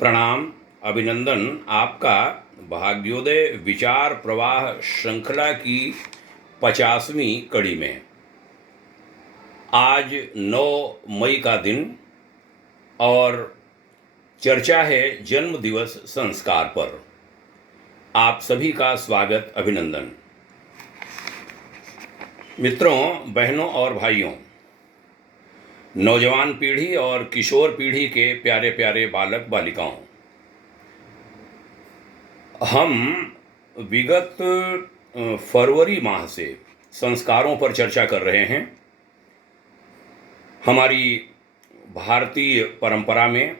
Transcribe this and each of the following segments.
प्रणाम, अभिनंदन आपका भाग्योदय विचार प्रवाह श्रृंखला की 50वीं कड़ी में। आज 9 मई का दिन और चर्चा है जन्म दिवस संस्कार पर। आप सभी का स्वागत, अभिनंदन। मित्रों, बहनों और भाइयों, नौजवान पीढ़ी और किशोर पीढ़ी के प्यारे प्यारे बालक बालिकाओं, हम विगत फरवरी माह से संस्कारों पर चर्चा कर रहे हैं। हमारी भारतीय परंपरा में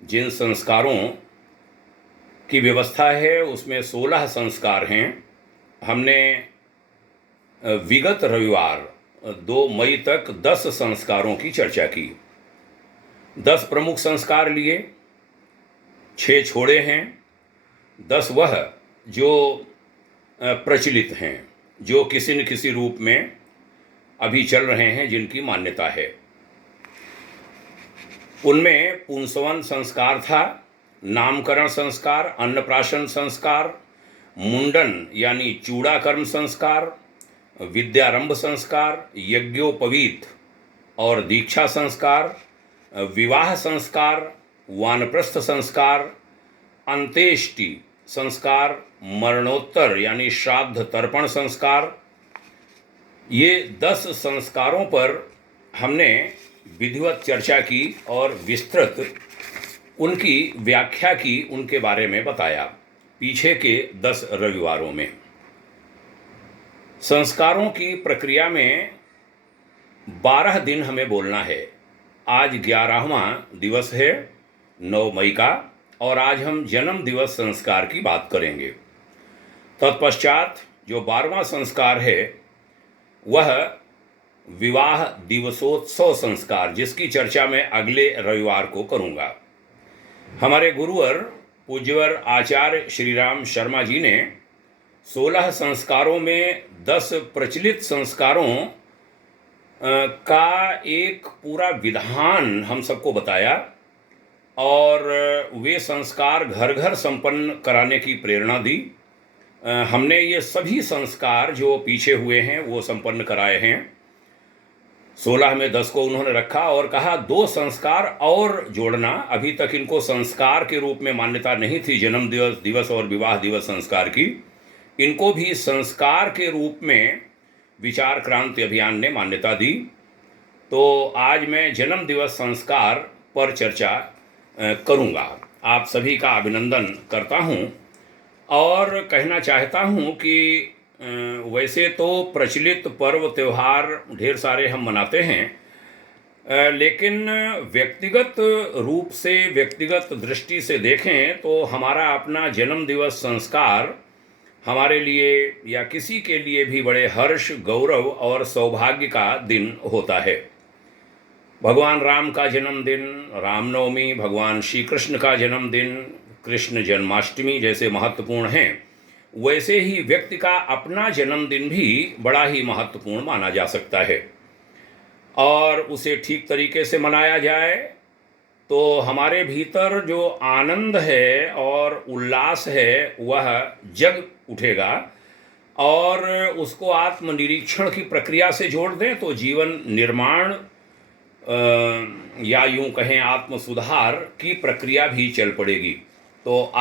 जिन संस्कारों की व्यवस्था है उसमें 16 संस्कार हैं। हमने विगत रविवार 2 मई तक 10 संस्कारों की चर्चा की। 10 प्रमुख संस्कार लिए, 6 छोड़े हैं, 10 वह जो प्रचलित हैं, जो किसी न किसी रूप में अभी चल रहे हैं, जिनकी मान्यता है। उनमें पुंसवन संस्कार था, नामकरण संस्कार, अन्नप्राशन संस्कार, मुंडन यानी चूड़ाकर्म संस्कार, विद्यारंभ संस्कार, यज्ञोपवीत और दीक्षा संस्कार, विवाह संस्कार, वानप्रस्थ संस्कार, अंत्येष्टि संस्कार, मरणोत्तर यानी श्राद्ध तर्पण संस्कार। ये 10 संस्कारों पर हमने विधिवत चर्चा की और विस्तृत उनकी व्याख्या की, उनके बारे में बताया पीछे के 10 रविवारों में। संस्कारों की प्रक्रिया में 12 दिन हमें बोलना है। आज 11वां दिवस है 9 मई का, और आज हम जन्म दिवस संस्कार की बात करेंगे। तत्पश्चात जो 12वां संस्कार है वह विवाह दिवसोत्सव संस्कार, जिसकी चर्चा मैं अगले रविवार को करूंगा। हमारे गुरुवर पूज्यवर आचार्य श्रीराम शर्मा जी ने 16 संस्कारों में 10 प्रचलित संस्कारों का एक पूरा विधान हम सबको बताया, और वे संस्कार घर घर संपन्न कराने की प्रेरणा दी। हमने ये सभी संस्कार जो पीछे हुए हैं वो संपन्न कराए हैं। 16 में 10 को उन्होंने रखा और कहा 2 संस्कार और जोड़ना। अभी तक इनको संस्कार के रूप में मान्यता नहीं थी, जन्म दिवस और विवाह दिवस संस्कार की। इनको भी संस्कार के रूप में विचार क्रांति अभियान ने मान्यता दी। तो आज मैं जन्म दिवस संस्कार पर चर्चा करूंगा। आप सभी का अभिनंदन करता हूं और कहना चाहता हूं कि वैसे तो प्रचलित पर्व त्यौहार ढेर सारे हम मनाते हैं, लेकिन व्यक्तिगत रूप से, व्यक्तिगत दृष्टि से देखें तो हमारा अपना जन्म दिवस संस्कार हमारे लिए या किसी के लिए भी बड़े हर्ष, गौरव और सौभाग्य का दिन होता है। भगवान राम का जन्मदिन, रामनवमी, भगवान श्री कृष्ण का जन्मदिन, कृष्ण जन्माष्टमी जैसे महत्वपूर्ण हैं, वैसे ही व्यक्ति का अपना जन्मदिन भी बड़ा ही महत्वपूर्ण माना जा सकता है। और उसे ठीक तरीके से मनाया जाए तो हमारे भीतर जो आनंद है और उल्लास है वह जग उठेगा, और उसको आत्मनिरीक्षण की प्रक्रिया से जोड़ दें तो जीवन निर्माण या यूं कहें आत्म सुधार की प्रक्रिया भी चल पड़ेगी। तो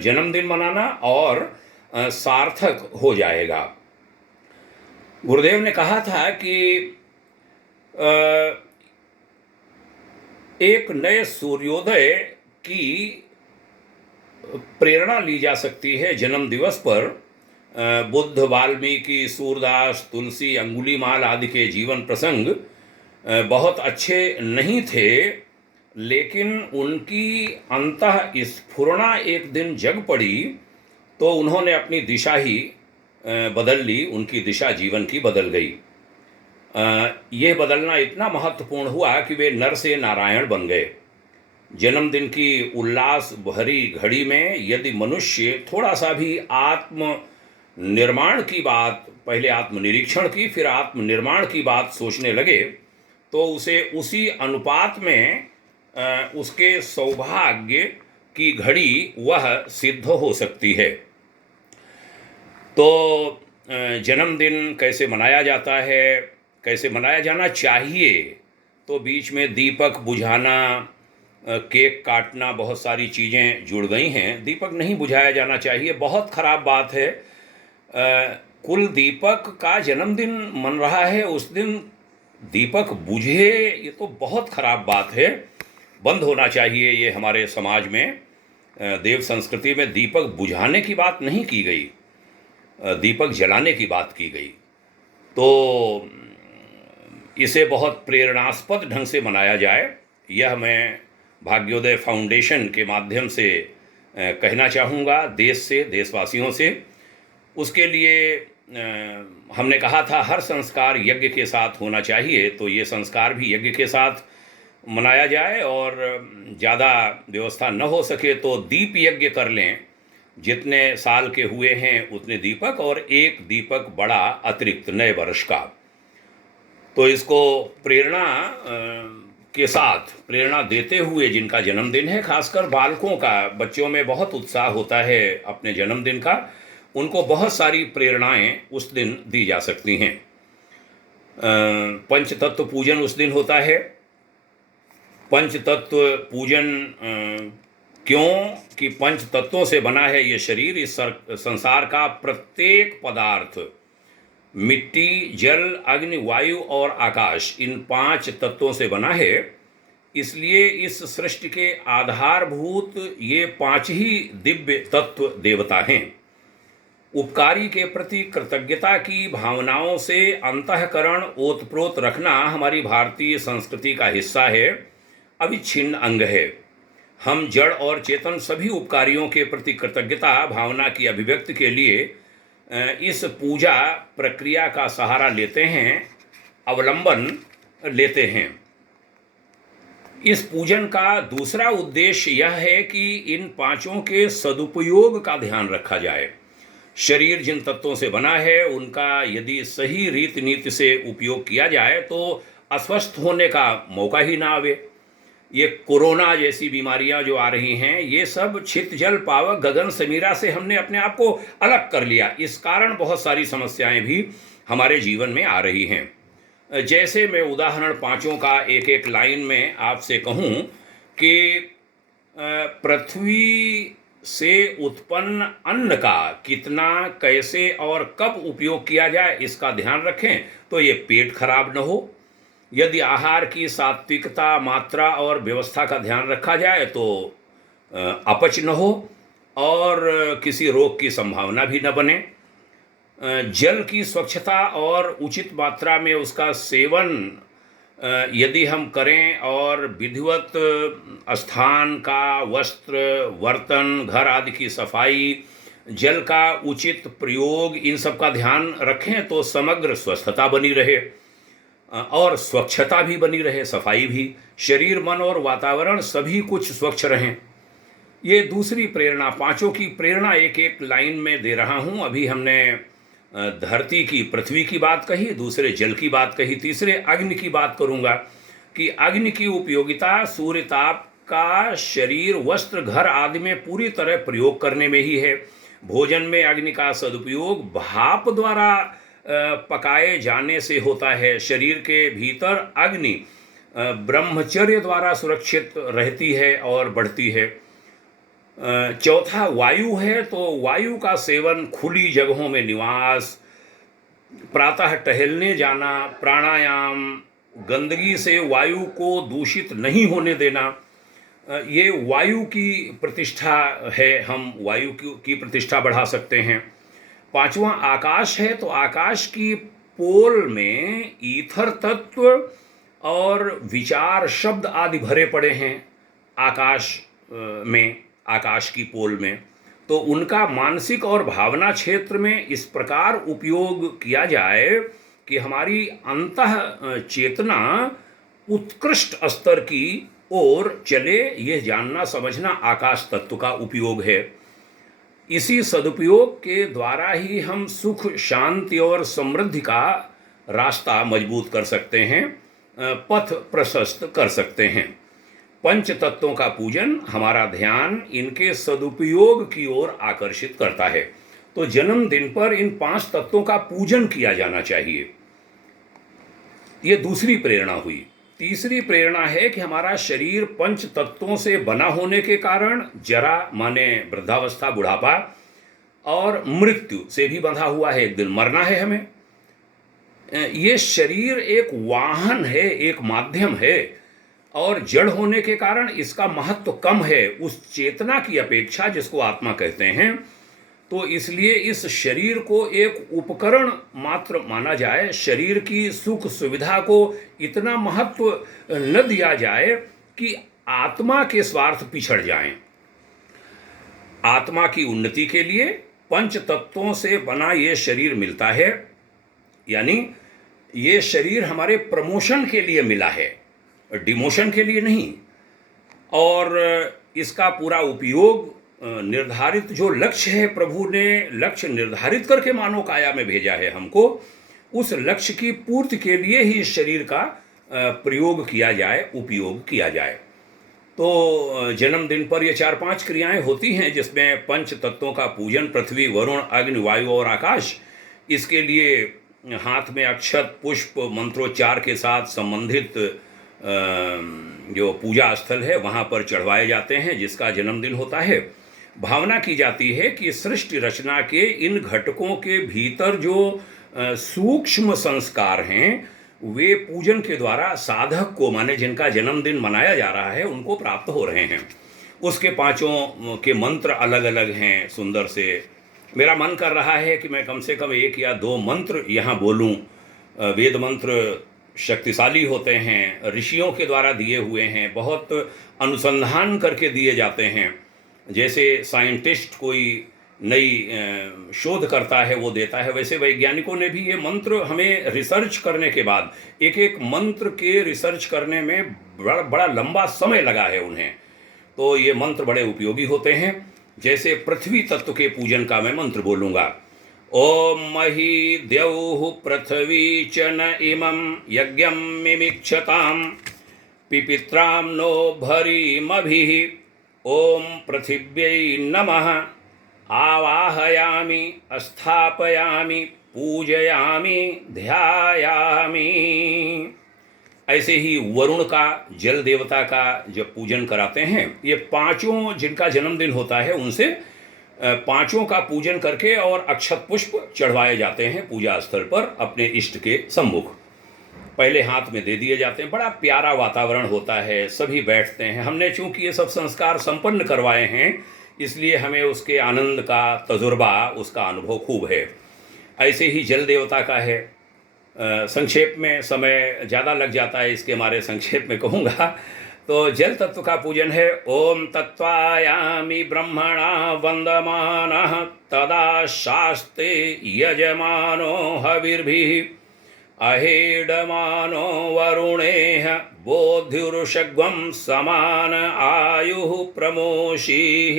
जन्मदिन मनाना और सार्थक हो जाएगा। गुरुदेव ने कहा था कि एक नए सूर्योदय की प्रेरणा ली जा सकती है जन्म दिवस पर। बुद्ध, वाल्मीकि, सूरदास, तुलसी, अंगुलीमाल आदि के जीवन प्रसंग बहुत अच्छे नहीं थे, लेकिन उनकी अंतःस्फुरणा एक दिन जग पड़ी तो उन्होंने अपनी दिशा ही बदल ली। उनकी दिशा जीवन की बदल गई। यह बदलना इतना महत्वपूर्ण हुआ कि वे नर से नारायण बन गए। जन्मदिन की उल्लास भरी घड़ी में यदि मनुष्य थोड़ा सा भी आत्म निर्माण की बात, पहले आत्मनिरीक्षण की फिर आत्मनिर्माण की बात सोचने लगे तो उसे उसी अनुपात में उसके सौभाग्य की घड़ी वह सिद्ध हो सकती है। तो जन्मदिन कैसे मनाया जाता है, कैसे मनाया जाना चाहिए, तो बीच में दीपक बुझाना, केक काटना, बहुत सारी चीज़ें जुड़ गई हैं। दीपक नहीं बुझाया जाना चाहिए, बहुत ख़राब बात है। कुल दीपक का जन्मदिन मन रहा है, उस दिन दीपक बुझे, ये तो बहुत ख़राब बात है। बंद होना चाहिए ये हमारे समाज में। देव संस्कृति में दीपक बुझाने की बात नहीं की गई, दीपक जलाने की बात की गई। तो इसे बहुत प्रेरणास्पद ढंग से मनाया जाए, यह मैं भाग्योदय फाउंडेशन के माध्यम से कहना चाहूँगा देश से, देशवासियों से। उसके लिए हमने कहा था हर संस्कार यज्ञ के साथ होना चाहिए, तो ये संस्कार भी यज्ञ के साथ मनाया जाए। और ज़्यादा व्यवस्था न हो सके तो दीप यज्ञ कर लें, जितने साल के हुए हैं उतने दीपक, और एक दीपक बड़ा अतिरिक्त नए वर्ष का। तो इसको प्रेरणा के साथ, प्रेरणा देते हुए, जिनका जन्मदिन है, खासकर बालकों का, बच्चों में बहुत उत्साह होता है अपने जन्मदिन का, उनको बहुत सारी प्रेरणाएं उस दिन दी जा सकती हैं। पंचतत्व पूजन उस दिन होता है। पंचतत्व पूजन क्यों कि पंच तत्वों से बना है ये शरीर। इस संसार का प्रत्येक पदार्थ, मिट्टी, जल, अग्नि, वायु और आकाश, इन 5 तत्वों से बना है। इसलिए इस सृष्टि के आधारभूत ये 5 ही दिव्य तत्व देवता हैं। उपकारी के प्रति कृतज्ञता की भावनाओं से अंतःकरण ओतप्रोत रखना हमारी भारतीय संस्कृति का हिस्सा है, अविच्छिन्न अंग है। हम जड़ और चेतन सभी उपकारियों के प्रति कृतज्ञता भावना की अभिव्यक्ति के लिए इस पूजा प्रक्रिया का सहारा लेते हैं, अवलंबन लेते हैं। इस पूजन का दूसरा उद्देश्य यह है कि इन 5 के सदुपयोग का ध्यान रखा जाए। शरीर जिन तत्वों से बना है उनका यदि सही रीति नीति से उपयोग किया जाए तो अस्वस्थ होने का मौका ही ना आवे। ये कोरोना जैसी बीमारियां जो आ रही हैं, ये सब छित जल पावक गगन समीरा से हमने अपने आप को अलग कर लिया। इस कारण बहुत सारी समस्याएं भी हमारे जीवन में आ रही हैं। जैसे मैं उदाहरण 5 का एक एक लाइन में आपसे कहूं कि पृथ्वी से उत्पन्न अन्न का कितना, कैसे और कब उपयोग किया जाए, इसका ध्यान रखें तो ये पेट खराब न हो। यदि आहार की सात्विकता, मात्रा और व्यवस्था का ध्यान रखा जाए तो अपच न हो और किसी रोग की संभावना भी न बने। जल की स्वच्छता और उचित मात्रा में उसका सेवन यदि हम करें और विधिवत स्थान का, वस्त्र, बर्तन, घर आदि की सफाई, जल का उचित प्रयोग, इन सब का ध्यान रखें तो समग्र स्वस्थता बनी रहे और स्वच्छता भी बनी रहे, सफाई भी, शरीर, मन और वातावरण सभी कुछ स्वच्छ रहें। ये दूसरी प्रेरणा, 5 की प्रेरणा एक एक लाइन में दे रहा हूँ। अभी हमने धरती की, पृथ्वी की बात कही, दूसरे जल की बात कही, तीसरे अग्नि की बात करूँगा कि अग्नि की उपयोगिता सूर्य ताप का शरीर, वस्त्र, घर आदि में पूरी तरह प्रयोग करने में ही है। भोजन में अग्नि का सदुपयोग भाप द्वारा पकाए जाने से होता है। शरीर के भीतर अग्नि ब्रह्मचर्य द्वारा सुरक्षित रहती है और बढ़ती है। चौथा वायु है, तो वायु का सेवन, खुली जगहों में निवास, प्रातः टहलने जाना, प्राणायाम, गंदगी से वायु को दूषित नहीं होने देना, ये वायु की प्रतिष्ठा है। हम वायु की प्रतिष्ठा बढ़ा सकते हैं। 5वां आकाश है, तो आकाश की पोल में ईथर तत्व और विचार शब्द आदि भरे पड़े हैं आकाश में, आकाश की पोल में। तो उनका मानसिक और भावना क्षेत्र में इस प्रकार उपयोग किया जाए कि हमारी अंतः चेतना उत्कृष्ट स्तर की ओर चले, यह जानना समझना आकाश तत्व का उपयोग है। इसी सदुपयोग के द्वारा ही हम सुख, शांति और समृद्धि का रास्ता मजबूत कर सकते हैं, पथ प्रशस्त कर सकते हैं। पंच तत्वों का पूजन हमारा ध्यान इनके सदुपयोग की ओर आकर्षित करता है। तो जन्मदिन पर इन 5 तत्वों का पूजन किया जाना चाहिए। ये दूसरी प्रेरणा हुई। तीसरी प्रेरणा है कि हमारा शरीर पंच तत्वों से बना होने के कारण जरा माने वृद्धावस्था, बुढ़ापा और मृत्यु से भी बंधा हुआ है। एक दिन मरना है हमें। ये शरीर एक वाहन है, एक माध्यम है, और जड़ होने के कारण इसका महत्व कम है उस चेतना की अपेक्षा जिसको आत्मा कहते हैं। तो इसलिए इस शरीर को एक उपकरण मात्र माना जाए। शरीर की सुख सुविधा को इतना महत्व न दिया जाए कि आत्मा के स्वार्थ पिछड़ जाएं। आत्मा की उन्नति के लिए पंच तत्वों से बना ये शरीर मिलता है, यानी ये शरीर हमारे प्रमोशन के लिए मिला है, डिमोशन के लिए नहीं। और इसका पूरा उपयोग निर्धारित जो लक्ष्य है, प्रभु ने लक्ष्य निर्धारित करके मानव काया में भेजा है हमको, उस लक्ष्य की पूर्ति के लिए ही इस शरीर का प्रयोग किया जाए, उपयोग किया जाए। तो जन्मदिन पर ये 4-5 क्रियाएं होती हैं जिसमें पंच तत्वों का पूजन, पृथ्वी, वरुण, अग्नि, वायु और आकाश। इसके लिए हाथ में अक्षत, पुष्प, मंत्रोच्चार के साथ संबंधित जो पूजा स्थल है वहाँ पर चढ़वाए जाते हैं जिसका जन्मदिन होता है। भावना की जाती है कि सृष्टि रचना के इन घटकों के भीतर जो सूक्ष्म संस्कार हैं वे पूजन के द्वारा साधक को, माने जिनका जन्मदिन मनाया जा रहा है, उनको प्राप्त हो रहे हैं। उसके 5 के मंत्र अलग अलग हैं सुंदर से। मेरा मन कर रहा है कि मैं कम से कम 1 या 2 मंत्र यहाँ बोलूँ। वेद मंत्र शक्तिशाली होते हैं, ऋषियों के द्वारा दिए हुए हैं, बहुत अनुसंधान करके दिए जाते हैं। जैसे साइंटिस्ट कोई नई शोध करता है वो देता है, वैसे वैज्ञानिकों ने भी ये मंत्र हमें रिसर्च करने के बाद, एक एक मंत्र के रिसर्च करने में बड़ा लंबा समय लगा है उन्हें। तो ये मंत्र बड़े उपयोगी होते हैं। जैसे पृथ्वी तत्व के पूजन का मैं मंत्र बोलूँगा। ओम मही द्यौः पृथ्वी च न इमं यज्ञं मिमिक्षतां पिपित्रां नो भरीमभिः। ओम पृथिव्यै नमः आवाहयामि स्थापयामि पूजयामि ध्यायामि। ऐसे ही वरुण का, जल देवता का जब पूजन कराते हैं, ये 5 जिनका जन्मदिन होता है उनसे 5 का पूजन करके और अक्षत पुष्प चढ़वाए जाते हैं पूजा स्थल पर अपने इष्ट के सम्मुख। पहले हाथ में दे दिए जाते हैं। बड़ा प्यारा वातावरण होता है, सभी बैठते हैं। हमने चूंकि ये सब संस्कार संपन्न करवाए हैं इसलिए हमें उसके आनंद का तजुर्बा, उसका अनुभव खूब है। ऐसे ही जल देवता का है। संक्षेप में, समय ज़्यादा लग जाता है इसके मारे संक्षेप में कहूँगा। तो जल तत्व का पूजन है। ओम तत्वायामि ब्रह्मणा वंदमानः तदा शास्ते यजमानो हविर्भिः अहेडमानो वरुणेह बोध्युरुषग्वं समान आयुः प्रमोषीः।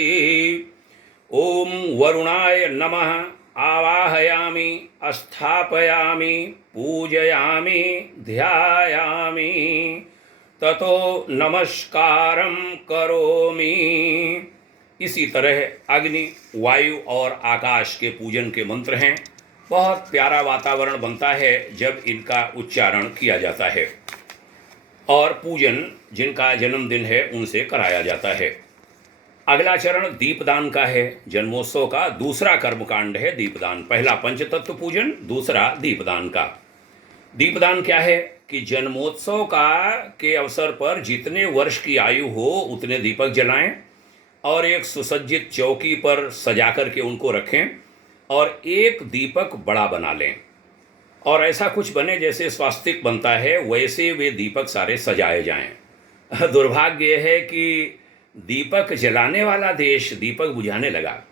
ओम वरुणाय नमः आवाहयामि स्थापयामि पूजयामि ध्यायामि ततो नमस्कारं करोमि। इसी तरह अग्नि, वायु और आकाश के पूजन के मंत्र हैं। बहुत प्यारा वातावरण बनता है जब इनका उच्चारण किया जाता है। और पूजन जिनका जन्मदिन है उनसे कराया जाता है। अगला चरण दीपदान का है। जन्मोत्सव का दूसरा कर्मकांड है दीपदान। पहला पंचतत्व पूजन, दूसरा दीपदान का। दीपदान क्या है कि जन्मोत्सव का के अवसर पर जितने वर्ष की आयु हो उतने दीपक जलाएं और एक सुसज्जित चौकी पर सजा करके उनको रखें और एक दीपक बड़ा बना लें। और ऐसा कुछ बने जैसे स्वास्तिक बनता है, वैसे वे दीपक सारे सजाए जाएं। दुर्भाग्य है कि दीपक जलाने वाला देश दीपक बुझाने लगा।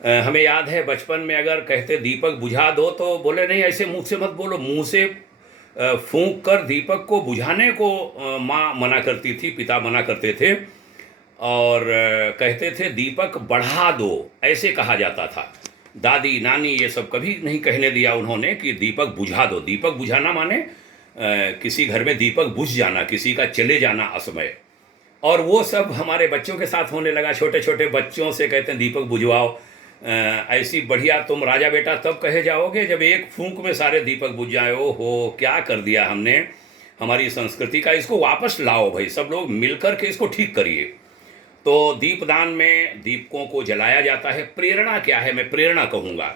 हमें याद है बचपन में अगर कहते दीपक बुझा दो तो बोले नहीं, ऐसे मुंह से मत बोलो। मुंह से फूंक कर दीपक को बुझाने को माँ मना करती थी, पिता मना करते थे और कहते थे दीपक बढ़ा दो, ऐसे कहा जाता था। दादी नानी ये सब कभी नहीं कहने दिया उन्होंने कि दीपक बुझा दो। दीपक बुझाना माने किसी घर में दीपक बुझ जाना, किसी का चले जाना असमय। और वो सब हमारे बच्चों के साथ होने लगा। छोटे छोटे बच्चों से कहते हैं दीपक बुझवाओ। ऐसी बढ़िया तुम राजा बेटा तब कहे जाओगे जब एक फूंक में सारे दीपक बुझ जाए। ओ हो, क्या कर दिया हमने हमारी संस्कृति का। इसको वापस लाओ भाई, सब लोग मिलकर के इसको ठीक करिए। तो दीपदान में दीपकों को जलाया जाता है। प्रेरणा क्या है, मैं प्रेरणा कहूँगा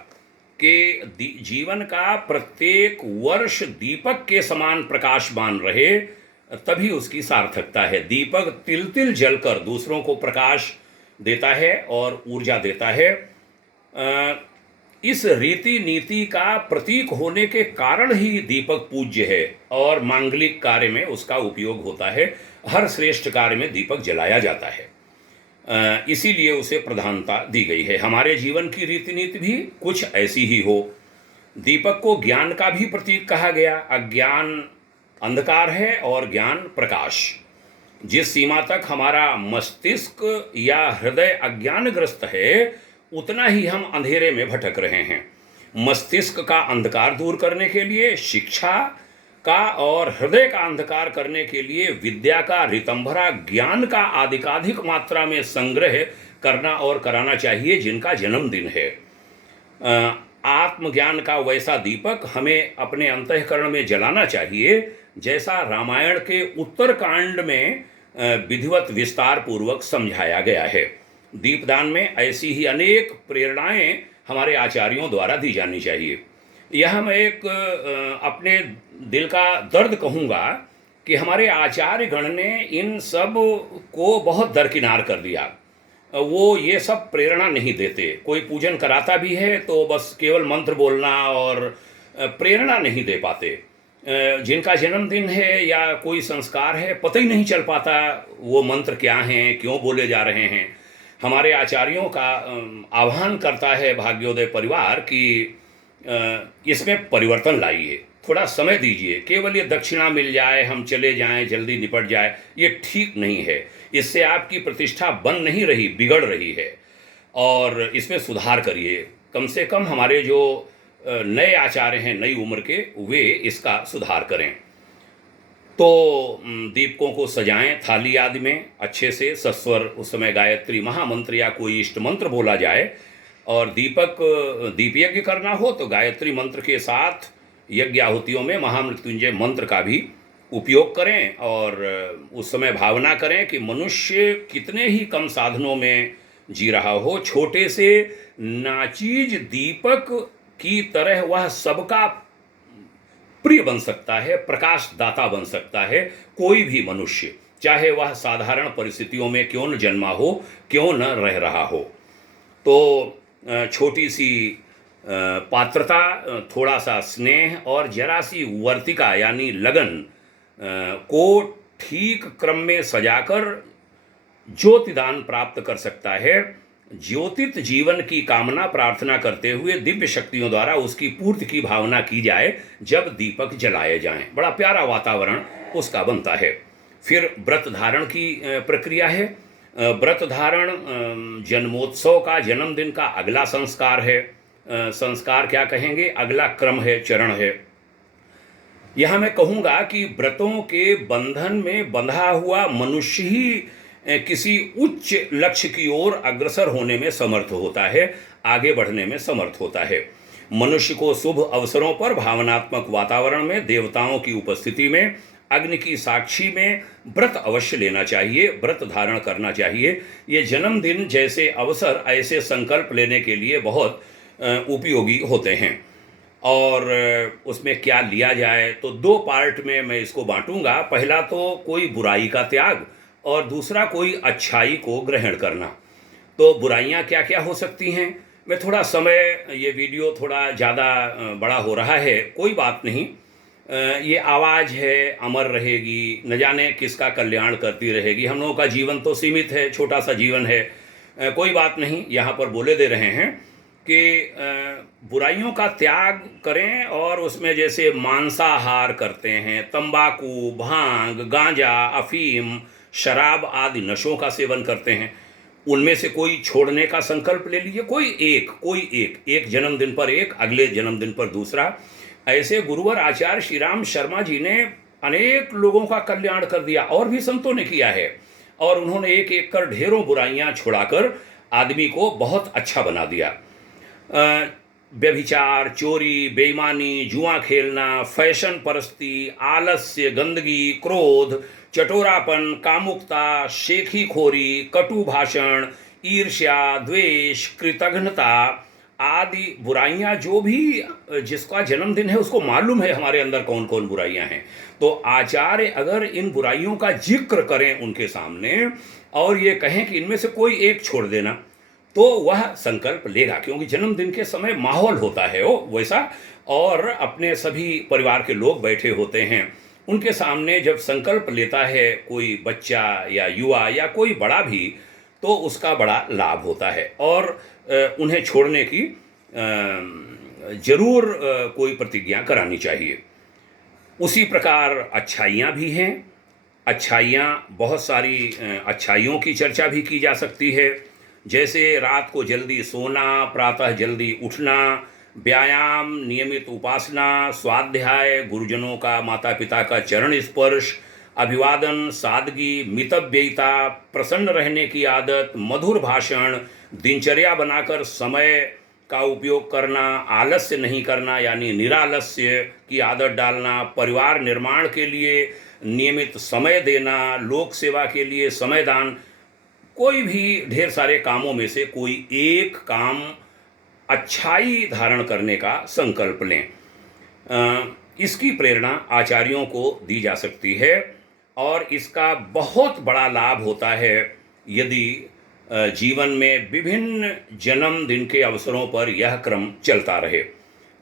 कि जीवन का प्रत्येक वर्ष दीपक के समान प्रकाशमान रहे, तभी उसकी सार्थकता है। दीपक तिल तिल जलकर दूसरों को प्रकाश देता है और ऊर्जा देता है। इस रीति नीति का प्रतीक होने के कारण ही दीपक पूज्य है और मांगलिक कार्य में उसका उपयोग होता है। हर श्रेष्ठ कार्य में दीपक जलाया जाता है, इसीलिए उसे प्रधानता दी गई है। हमारे जीवन की रीति नीति भी कुछ ऐसी ही हो। दीपक को ज्ञान का भी प्रतीक कहा गया। अज्ञान अंधकार है और ज्ञान प्रकाश। जिस सीमा तक हमारा मस्तिष्क या हृदय अज्ञानग्रस्त है, उतना ही हम अंधेरे में भटक रहे हैं। मस्तिष्क का अंधकार दूर करने के लिए शिक्षा का और हृदय का अंधकार करने के लिए विद्या का, रितंभरा ज्ञान का अधिकाधिक मात्रा में संग्रह करना और कराना चाहिए, जिनका जन्मदिन है। आत्मज्ञान का वैसा दीपक हमें अपने अंतःकरण में जलाना चाहिए, जैसा रामायण के उत्तरकांड में विधिवत विस्तार पूर्वक समझाया गया है। दीपदान में ऐसी ही अनेक प्रेरणाएं हमारे आचार्यों द्वारा दी जानी चाहिए। यह मैं एक अपने दिल का दर्द कहूँगा कि हमारे आचार्य गण ने इन सब को बहुत दरकिनार कर दिया। वो ये सब प्रेरणा नहीं देते। कोई पूजन कराता भी है तो बस केवल मंत्र बोलना और प्रेरणा नहीं दे पाते। जिनका जन्मदिन है या कोई संस्कार है, पता ही नहीं चल पाता वो मंत्र क्या हैं, क्यों बोले जा रहे हैं। हमारे आचार्यों का आह्वान करता है भाग्योदय परिवार कि इसमें परिवर्तन लाइए, थोड़ा समय दीजिए। केवल ये दक्षिणा मिल जाए, हम चले जाएं, जल्दी निपट जाए, ये ठीक नहीं है। इससे आपकी प्रतिष्ठा बन नहीं रही, बिगड़ रही है। और इसमें सुधार करिए। कम से कम हमारे जो नए आचार्य हैं, नई उम्र के, वे इसका सुधार करें। तो दीपकों को सजाएं थाली आदि में अच्छे से, सस्वर उस समय गायत्री महामंत्र या कोई इष्ट मंत्र बोला जाए। और दीप यज्ञ करना हो तो गायत्री मंत्र के साथ यज्ञ आहुतियों में महामृत्युंजय मंत्र का भी उपयोग करें। और उस समय भावना करें कि मनुष्य कितने ही कम साधनों में जी रहा हो, छोटे से नाचीज दीपक की तरह वह सबका प्रिय बन सकता है, प्रकाश दाता बन सकता है। कोई भी मनुष्य, चाहे वह साधारण परिस्थितियों में क्यों न जन्मा हो, क्यों न रह रहा हो। तो छोटी सी पात्रता, थोड़ा सा स्नेह और जरा सी वर्तिका यानी लगन को ठीक क्रम में सजाकर ज्योतिदान प्राप्त कर सकता है। ज्योतित जीवन की कामना प्रार्थना करते हुए दिव्य शक्तियों द्वारा उसकी पूर्ति की भावना की जाए जब दीपक जलाए जाएं। बड़ा प्यारा वातावरण उसका बनता है। फिर व्रत धारण की प्रक्रिया है। व्रत धारण जन्मोत्सव का, जन्मदिन का अगला संस्कार है। संस्कार क्या कहेंगे, अगला क्रम है, चरण है। यह मैं कहूँगा कि व्रतों के बंधन में बंधा हुआ मनुष्य ही किसी उच्च लक्ष्य की ओर अग्रसर होने में समर्थ होता है, आगे बढ़ने में समर्थ होता है। मनुष्य को शुभ अवसरों पर भावनात्मक वातावरण में, देवताओं की उपस्थिति में, अग्नि की साक्षी में व्रत अवश्य लेना चाहिए, व्रत धारण करना चाहिए। ये जन्मदिन जैसे अवसर ऐसे संकल्प लेने के लिए बहुत उपयोगी होते हैं। और उसमें क्या लिया जाए, तो दो पार्ट में मैं इसको बांटूंगा। पहला तो कोई बुराई का त्याग और दूसरा कोई अच्छाई को ग्रहण करना। तो बुराइयां क्या क्या हो सकती हैं, मैं थोड़ा समय, ये वीडियो थोड़ा ज़्यादा बड़ा हो रहा है, कोई बात नहीं। ये आवाज़ है, अमर रहेगी, न जाने किसका कल्याण करती रहेगी। हम लोगों का जीवन तो सीमित है, छोटा सा जीवन है, कोई बात नहीं। यहाँ पर बोले दे रहे हैं कि बुराइयों का त्याग करें और उसमें जैसे मांसाहार करते हैं, तंबाकू, भांग, गांजा, अफीम, शराब आदि नशों का सेवन करते हैं, उनमें से कोई छोड़ने का संकल्प ले लीजिए। कोई एक जन्मदिन पर एक, अगले जन्मदिन पर दूसरा। ऐसे गुरुवर आचार्य श्री राम शर्मा जी ने अनेक लोगों का कल्याण कर दिया और भी संतों ने किया है। और उन्होंने एक एक कर ढेरों बुराइयां छुड़ाकर आदमी को बहुत अच्छा बना दिया। व्यभिचार, चोरी, बेईमानी, जुआ खेलना, फैशन परस्ती, आलस्य, गंदगी, क्रोध, चटोरापन, कामुकता, शेखीखोरी, कटु भाषण, ईर्ष्या, द्वेष, कृतघ्नता आदि बुराइयां, जो भी जिसका जन्मदिन है उसको मालूम है हमारे अंदर कौन कौन बुराइयां हैं। तो आचार्य अगर इन बुराइयों का जिक्र करें उनके सामने और ये कहें कि इनमें से कोई एक छोड़ देना, तो वह संकल्प लेगा, क्योंकि जन्मदिन के समय माहौल होता है वो वैसा, और अपने सभी परिवार के लोग बैठे होते हैं। उनके सामने जब संकल्प लेता है कोई बच्चा या युवा या कोई बड़ा भी, तो उसका बड़ा लाभ होता है और उन्हें छोड़ने की जरूर कोई प्रतिज्ञा करानी चाहिए। उसी प्रकार अच्छाइयाँ भी हैं। अच्छाइयाँ बहुत सारी, अच्छाइयों की चर्चा भी की जा सकती है, जैसे रात को जल्दी सोना, प्रातः जल्दी उठना, व्यायाम, नियमित उपासना, स्वाध्याय, गुरुजनों का, माता पिता का चरण स्पर्श, अभिवादन, सादगी, मितव्ययिता, प्रसन्न रहने की आदत, मधुर भाषण, दिनचर्या बनाकर समय का उपयोग करना, आलस्य नहीं करना यानी निरालस्य की आदत डालना, परिवार निर्माण के लिए नियमित समय देना, लोक सेवा के लिए समय दान, कोई भी ढेर सारे कामों में से कोई एक काम अच्छाई धारण करने का संकल्प लें। इसकी प्रेरणा आचार्यों को दी जा सकती है और इसका बहुत बड़ा लाभ होता है यदि जीवन में विभिन्न जन्मदिन के अवसरों पर यह क्रम चलता रहे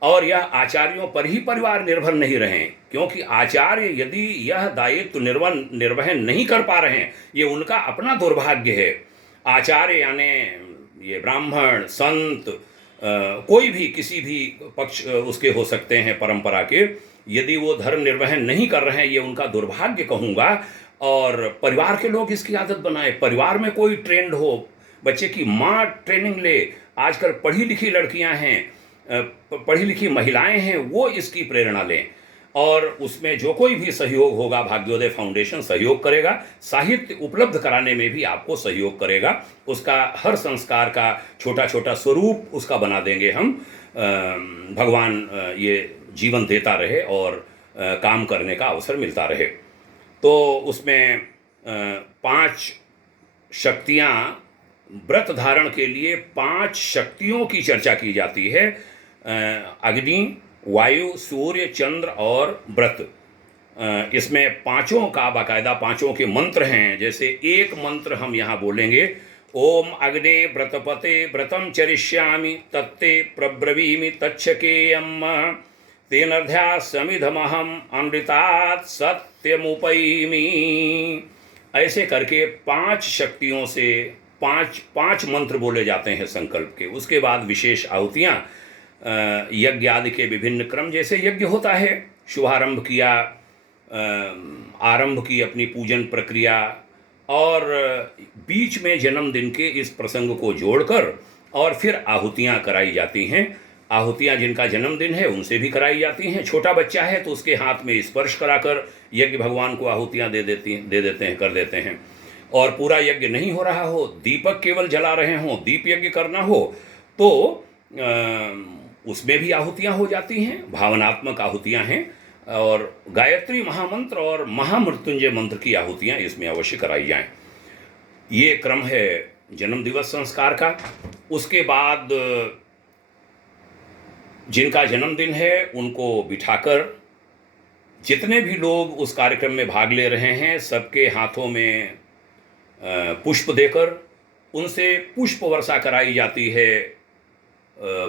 और यह आचार्यों पर ही परिवार निर्भर नहीं रहें, क्योंकि आचार्य यदि यह दायित्व निर्वहन नहीं कर पा रहे हैं, ये उनका अपना दुर्भाग्य है। आचार्य यानी ये ब्राह्मण, संत, कोई भी किसी भी पक्ष उसके हो सकते हैं परंपरा के, यदि वो धर्म निर्वहन नहीं कर रहे हैं, ये उनका दुर्भाग्य कहूँगा। और परिवार के लोग इसकी आदत बनाए, परिवार में कोई ट्रेंड हो, बच्चे की माँ ट्रेनिंग ले, आजकल पढ़ी लिखी लड़कियां हैं, पढ़ी लिखी महिलाएं हैं, वो इसकी प्रेरणा लें और उसमें जो कोई भी सहयोग होगा भाग्योदय फाउंडेशन सहयोग करेगा, साहित्य उपलब्ध कराने में भी आपको सहयोग करेगा, उसका हर संस्कार का छोटा छोटा स्वरूप उसका बना देंगे हम। भगवान ये जीवन देता रहे और काम करने का अवसर मिलता रहे। तो उसमें 5 शक्तियाँ, व्रत धारण के लिए 5 शक्तियों की चर्चा की जाती है, अग्नि, वायु, सूर्य, चंद्र और व्रत। इसमें पांचों का बाकायदा 5 के मंत्र हैं। जैसे एक मंत्र हम यहाँ बोलेंगे, ओम अग्ने व्रतपते व्रतम चरिष्यामि तत्ते प्रब्रवीमि तच्छकेयम तेनर्ध्यासमिधमहम अमृतात् सत्यमुपैमि। ऐसे करके 5 शक्तियों से 5 मंत्र बोले जाते हैं संकल्प के। उसके बाद विशेष आहुतियाँ, यज्ञ आदि के विभिन्न क्रम, जैसे यज्ञ होता है, शुभारंभ किया, आरंभ की अपनी पूजन प्रक्रिया और बीच में जन्मदिन के इस प्रसंग को जोड़कर और फिर आहुतियाँ कराई जाती हैं। आहुतियाँ जिनका जन्मदिन है उनसे भी कराई जाती हैं। छोटा बच्चा है तो उसके हाथ में स्पर्श कराकर यज्ञ भगवान को आहुतियाँ दे देते हैं। और पूरा यज्ञ नहीं हो रहा हो, दीपक केवल जला रहे हों, दीप यज्ञ करना हो, तो उसमें भी आहुतियाँ हो जाती हैं, भावनात्मक आहुतियाँ हैं। और गायत्री महामंत्र और महामृत्युंजय मंत्र की आहुतियाँ इसमें अवश्य कराई जाएं। ये क्रम है जन्मदिवस संस्कार का। उसके बाद जिनका जन्मदिन है उनको बिठाकर जितने भी लोग उस कार्यक्रम में भाग ले रहे हैं सबके हाथों में पुष्प देकर उनसे पुष्प वर्षा कराई जाती है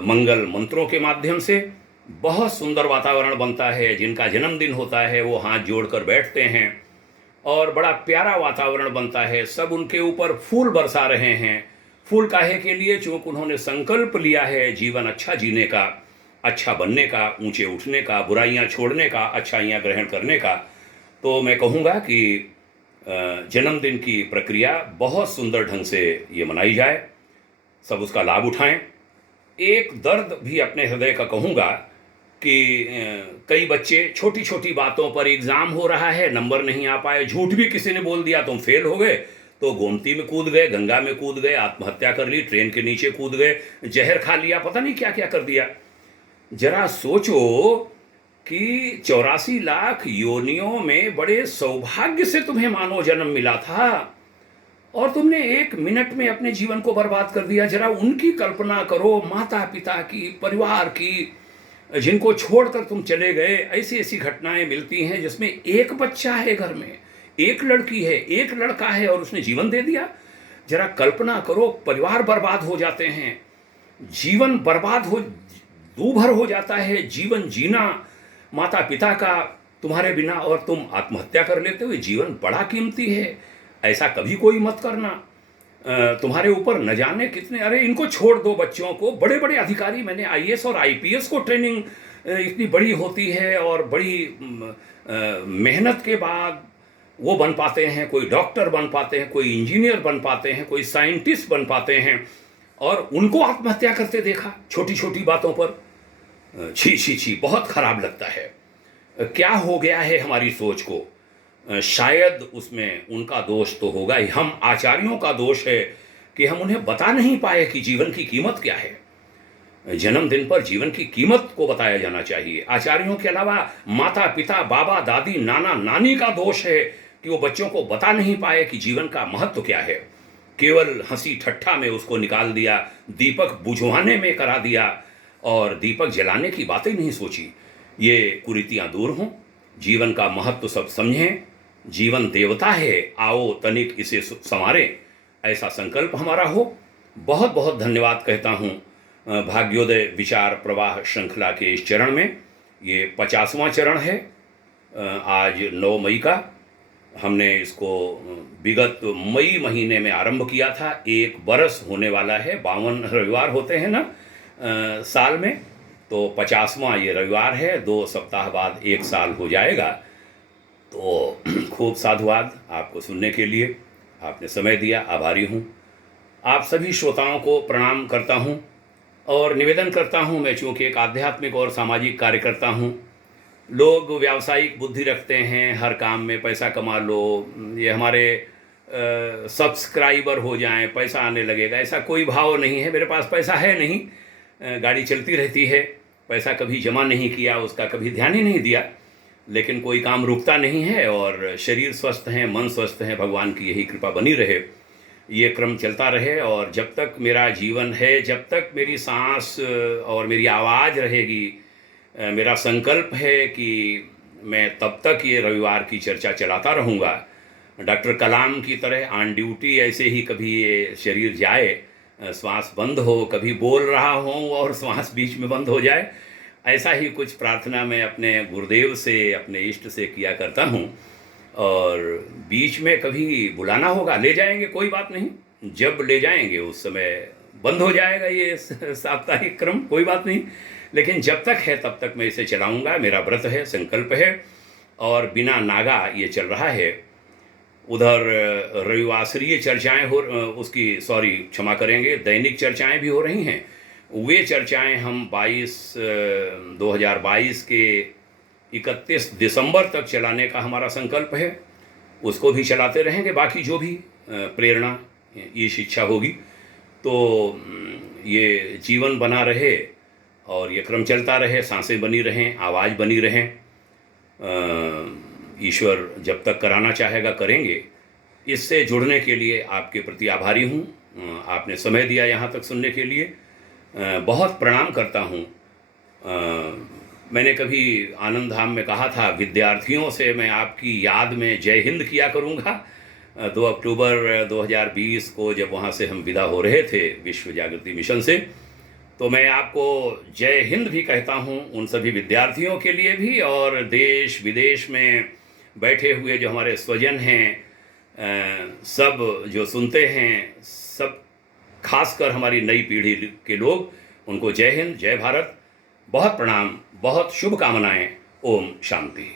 मंगल मंत्रों के माध्यम से। बहुत सुंदर वातावरण बनता है। जिनका जन्मदिन होता है वो हाथ जोड़कर बैठते हैं और बड़ा प्यारा वातावरण बनता है। सब उनके ऊपर फूल बरसा रहे हैं। फूल काहे के लिए? चूँकि उन्होंने संकल्प लिया है जीवन अच्छा जीने का, अच्छा बनने का, ऊंचे उठने का, बुराइयां छोड़ने का, अच्छाइयां ग्रहण करने का। तो मैं कहूँगा कि जन्मदिन की प्रक्रिया बहुत सुंदर ढंग से ये मनाई जाए, सब उसका लाभ उठाएं। एक दर्द भी अपने हृदय का कहूँगा कि कई बच्चे छोटी छोटी बातों पर, एग्ज़ाम हो रहा है, नंबर नहीं आ पाए, झूठ भी किसी ने बोल दिया, तुम फेल हो गए, तो गोमती में कूद गए, गंगा में कूद गए, आत्महत्या कर ली, ट्रेन के नीचे कूद गए, जहर खा लिया, पता नहीं क्या क्या कर दिया। जरा सोचो कि 84 लाख योनियों में बड़े सौभाग्य से तुम्हें मानव जन्म मिला था और तुमने 1 मिनट में अपने जीवन को बर्बाद कर दिया। जरा उनकी कल्पना करो, माता पिता की, परिवार की, जिनको छोड़कर तुम चले गए। ऐसी ऐसी घटनाएं मिलती हैं जिसमें एक बच्चा है घर में, एक लड़की है, एक लड़का है और उसने जीवन दे दिया। जरा कल्पना करो, परिवार बर्बाद हो जाते हैं, जीवन बर्बाद हो, दूभर हो जाता है जीवन जीना माता पिता का तुम्हारे बिना, और तुम आत्महत्या कर लेते हो। जीवन बड़ा कीमती है, ऐसा कभी कोई मत करना। तुम्हारे ऊपर न जाने कितने, अरे इनको छोड़ दो बच्चों को, बड़े बड़े अधिकारी, मैंने आईएएस और आईपीएस को ट्रेनिंग इतनी बड़ी होती है और बड़ी मेहनत के बाद वो बन पाते हैं, कोई डॉक्टर बन पाते हैं, कोई इंजीनियर बन पाते हैं, कोई साइंटिस्ट बन पाते हैं, और उनको आत्महत्या करते देखा छोटी छोटी बातों पर। छी छी छी, बहुत खराब लगता है। क्या हो गया है हमारी सोच को? शायद उसमें उनका दोष तो होगा ही, हम आचार्यों का दोष है कि हम उन्हें बता नहीं पाए कि जीवन की कीमत क्या है। जन्मदिन पर जीवन की कीमत को बताया जाना चाहिए। आचार्यों के अलावा माता पिता, बाबा दादी, नाना नानी का दोष है कि वो बच्चों को बता नहीं पाए कि जीवन का महत्व क्या है। केवल हंसी ठट्ठा में उसको निकाल दिया, दीपक बुझवाने में करा दिया और दीपक जलाने की बातें नहीं सोची। ये कुरीतियां दूर हों, जीवन का महत्व सब समझें। जीवन देवता है, आओ तनिक इसे संवारें, ऐसा संकल्प हमारा हो। बहुत बहुत धन्यवाद कहता हूँ भाग्योदय विचार प्रवाह श्रृंखला के इस चरण में। ये 50वां चरण है। आज 9 मई का हमने इसको विगत मई महीने में आरंभ किया था। 1 बरस होने वाला है। 52 रविवार होते हैं ना साल में, तो 50वां ये रविवार है। 2 सप्ताह बाद 1 साल हो जाएगा। तो खूब साधुवाद आपको सुनने के लिए, आपने समय दिया, आभारी हूँ। आप सभी श्रोताओं को प्रणाम करता हूँ और निवेदन करता हूँ, मैं चूँकि एक आध्यात्मिक और सामाजिक कार्यकर्ता हूँ। लोग व्यावसायिक बुद्धि रखते हैं, हर काम में पैसा कमा लो, ये हमारे सब्सक्राइबर हो जाएं, पैसा आने लगेगा, ऐसा कोई भाव नहीं है। मेरे पास पैसा है नहीं, गाड़ी चलती रहती है, पैसा कभी जमा नहीं किया, उसका कभी ध्यान ही नहीं दिया, लेकिन कोई काम रुकता नहीं है और शरीर स्वस्थ है, मन स्वस्थ है, भगवान की यही कृपा बनी रहे, ये क्रम चलता रहे। और जब तक मेरा जीवन है, जब तक मेरी सांस और मेरी आवाज़ रहेगी, मेरा संकल्प है कि मैं तब तक ये रविवार की चर्चा चलाता रहूँगा। डॉक्टर कलाम की तरह ऑन ड्यूटी ऐसे ही कभी ये शरीर जाए, श्वास बंद हो, कभी बोल रहा हूँ और श्वास बीच में बंद हो जाए, ऐसा ही कुछ प्रार्थना मैं अपने गुरुदेव से, अपने इष्ट से किया करता हूँ। और बीच में कभी बुलाना होगा, ले जाएंगे, कोई बात नहीं, जब ले जाएंगे उस समय बंद हो जाएगा ये साप्ताहिक क्रम, कोई बात नहीं, लेकिन जब तक है तब तक मैं इसे चलाऊँगा। मेरा व्रत है, संकल्प है और बिना नागा ये चल रहा है। उधर रविवासरीय चर्चाएँ हो, क्षमा करेंगे, दैनिक चर्चाएँ भी हो रही हैं। वे चर्चाएं हम 2022 के 31 दिसंबर तक चलाने का हमारा संकल्प है। उसको भी चलाते रहेंगे। बाकी जो भी प्रेरणा, ये शिक्षा होगी, तो ये जीवन बना रहे और ये क्रम चलता रहे, सांसें बनी रहें, आवाज़ बनी रहें। ईश्वर जब तक कराना चाहेगा करेंगे। इससे जुड़ने के लिए आपके प्रति आभारी हूँ। आपने समय दिया यहाँ तक सुनने के लिए, बहुत प्रणाम करता हूँ। मैंने कभी आनंद धाम में कहा था, विद्यार्थियों से मैं आपकी याद में जय हिंद किया करूँगा। 2 अक्टूबर 2020 को जब वहाँ से हम विदा हो रहे थे विश्व जागृति मिशन से, तो मैं आपको जय हिंद भी कहता हूँ, उन सभी विद्यार्थियों के लिए भी, और देश विदेश में बैठे हुए जो हमारे स्वजन हैं, सब जो सुनते हैं, सब खासकर हमारी नई पीढ़ी के लोग, उनको जय हिंद, जय भारत, बहुत प्रणाम, बहुत शुभकामनाएं। ओम शांति।